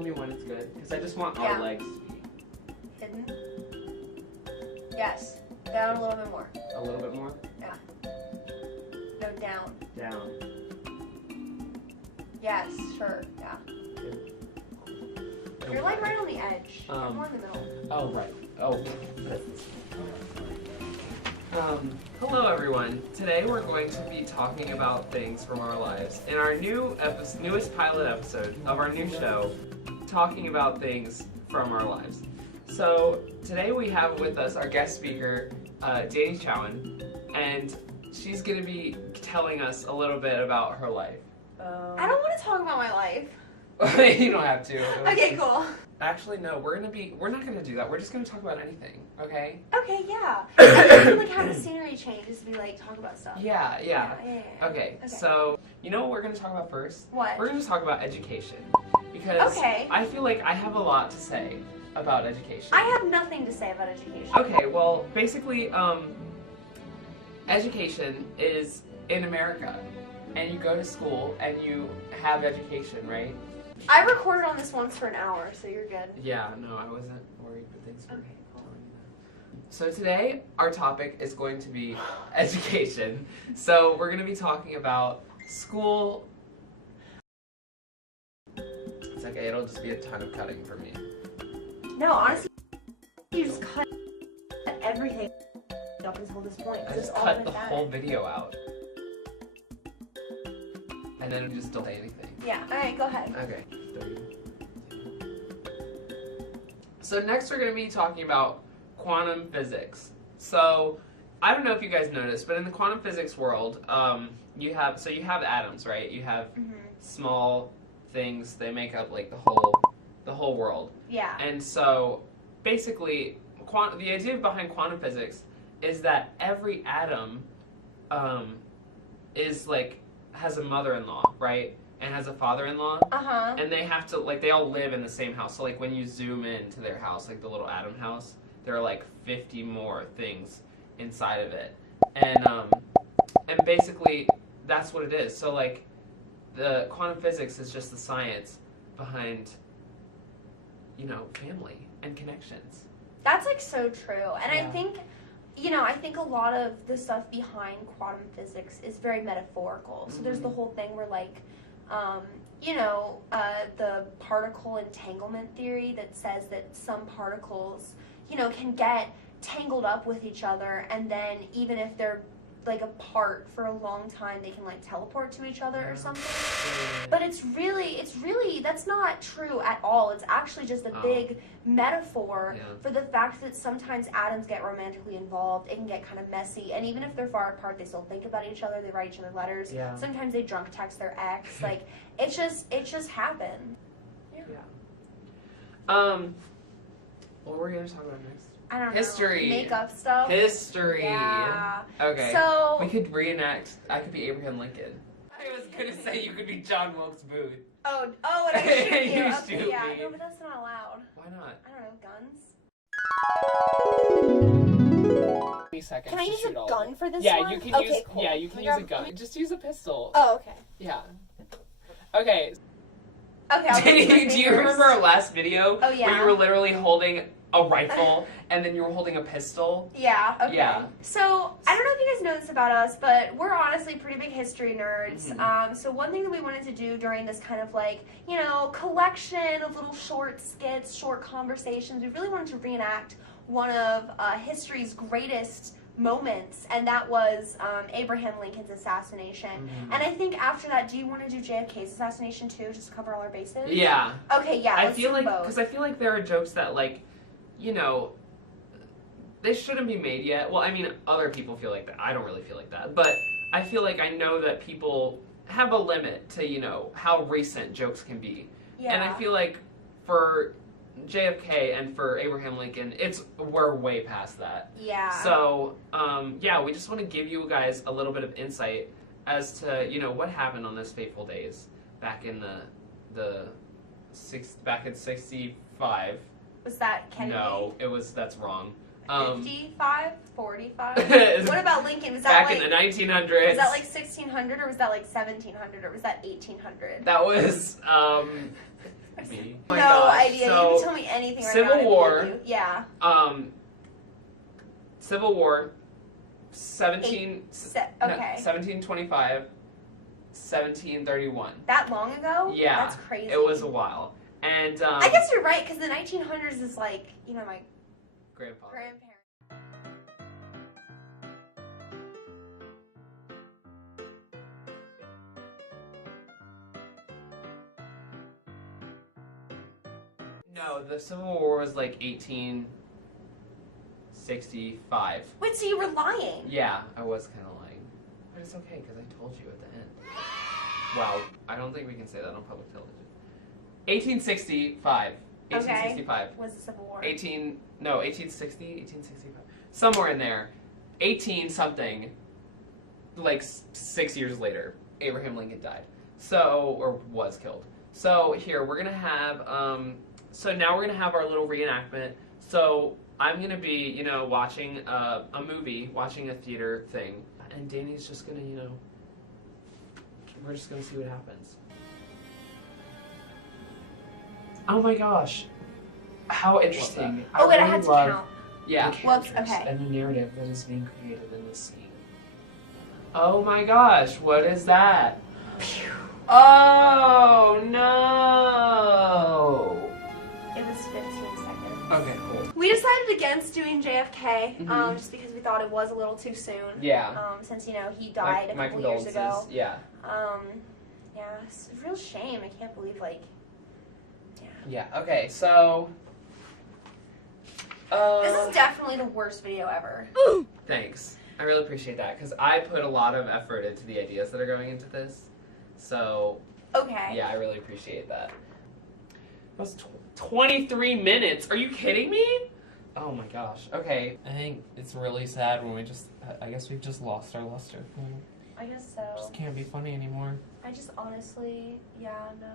tell me when it's good, because I just want our legs to be hidden. Yes. Down a little bit more. a little bit more. Yeah. No, down. Down. Yes, sure. Yeah. Good. You're like right on the edge. You're more in the middle. Oh, right. Oh. Hello everyone. Today we're going to be talking about things from our lives. In our newest pilot episode of our new show, talking about things from our lives. So today we have with us our guest speaker, Danny Chowan, and she's going to be telling us a little bit about her life. I don't want to talk about my life. You don't have to. Okay, cool. Actually, no, we're not gonna do that. We're just gonna talk about anything, okay? Okay, yeah. I would like have the scenery change just to be like talk about stuff. Yeah. Okay, Okay. so you know what we're gonna talk about first? What? We're gonna talk about education. Because I feel like I have a lot to say about education. I have nothing to say about education. Okay, well, basically, education is in America, and you go to school and you have education, right? I recorded on this once for an hour, so you're good. Yeah, no, I wasn't worried, but thanks for Okay, cool. telling me that. So today, our topic is going to be education. So we're going to be talking about school. It's okay, it'll just be a ton of cutting for me. No, honestly, you just cut everything up until this point. I just cut the whole video out. And then just don't say anything. Yeah, alright, go ahead. Okay. So next we're going to be talking about quantum physics. So I don't know if you guys noticed, but in the quantum physics world, you have atoms, right? You have small things. They make up like the whole world. Yeah. And so basically, the idea behind quantum physics is that every atom is like has a mother-in-law, right? And has a father-in-law. Uh-huh. And they have to, like, they all live in the same house. So, like, when you zoom in to their house, like the little atom house, there are, like, 50 more things inside of it. And basically, that's what it is. So, like, the quantum physics is just the science behind, you know, family and connections. That's, like, so true. And Yeah. I think a lot of the stuff behind quantum physics is very metaphorical. So there's the whole thing where, like, the particle entanglement theory that says that some particles, can get tangled up with each other, and then even if they're like apart for a long time, they can like teleport to each other or something. But it's really that's not true at all. It's actually just a big metaphor for the fact that sometimes atoms get romantically involved. It can get kind of messy, and even if they're far apart, they still think about each other. They write each other letters. Yeah. Sometimes they drunk text their ex. Like it just happened. What were we gonna talk about next? I don't know. History. Makeup stuff. History. Yeah. Okay. So we could reenact. I could be Abraham Lincoln. I was gonna say you could be John Wilkes Booth. Oh, and I shoot you. You Okay, shoot yeah, me. no, but that's not allowed. Why not? I don't know, guns. 20 seconds Can I to use shoot a all gun of for this Yeah, one? you can Okay, use. cool. Yeah, you can use a gun. Just use a pistol. Oh, okay. Yeah. Okay. Okay, I'll use my Do you fingers. remember our last video? Oh, yeah. Where you were literally holding a rifle and then you were holding a pistol. Yeah, okay. Yeah. So, I don't know if you guys know this about us, but we're honestly pretty big history nerds. So one thing that we wanted to do during this kind of like, collection of little short skits, short conversations, we really wanted to reenact one of history's greatest moments, and that was Abraham Lincoln's assassination. And I think after that, do you want to do JFK's assassination too, just to cover all our bases? Yeah. Okay, yeah, let's do both. Because I feel like there are jokes that, like, they shouldn't be made yet. Well, I mean, other people feel like that. I don't really feel like that. But I feel like I know that people have a limit to, how recent jokes can be. Yeah. And I feel like for JFK and for Abraham Lincoln, we're way past that. Yeah. So, we just want to give you guys a little bit of insight as to, what happened on those fateful days back in back in 65. Was that Kennedy? No, that's wrong. 55? 45? What What about Lincoln? Was that back in the 1900s. Was that like 1600 or was that like 1700 or was that 1800? That was me. No Oh my gosh. idea. So, you can tell me anything right Civil now. and I War. believe you. Yeah. Civil War, 17, Okay. 1725, 1731. That long ago? Yeah. That's crazy. It was a while. And, I guess you're right, because the 1900s is like, you know, my grandpa. grandparents. No, the Civil War was like 1865. Wait, so you were lying? Yeah, I was kind of lying. But it's okay, because I told you at the end. Wow, I don't think we can say that on public television. 1865. 1865. Okay. Was the Civil War? 1860, 1865. Somewhere in there. 18 something. Like 6 years later, Abraham Lincoln died. So, or was killed. So here, we're gonna have, so now we're gonna have our little reenactment. So I'm gonna be, you know, watching a movie, watching a theater thing. And Danny's just gonna, you know, we're just gonna see what happens. Oh my gosh. How interesting. Oh, wait, I really had to love count. Yeah. Whoops, characters okay. And the narrative that is being created in this scene. Oh my gosh, what is that? Oh no! It was 15 seconds. Okay, cool. We decided against doing JFK, Mhm. just because we thought it was a little too soon. Yeah. Since, you know, he died my a couple years ago. condolences. Yeah. Yeah, it's a real shame. I can't believe, like, Yeah, okay, so... this is definitely the worst video ever. Thanks. I really appreciate that, because I put a lot of effort into the ideas that are going into this. So, Okay. yeah, I really appreciate that. That was 23 minutes. Are you kidding me? Oh my gosh. Okay. I think it's really sad when I guess we've just lost our luster. I guess so. Just can't be funny anymore. I just honestly, yeah, no.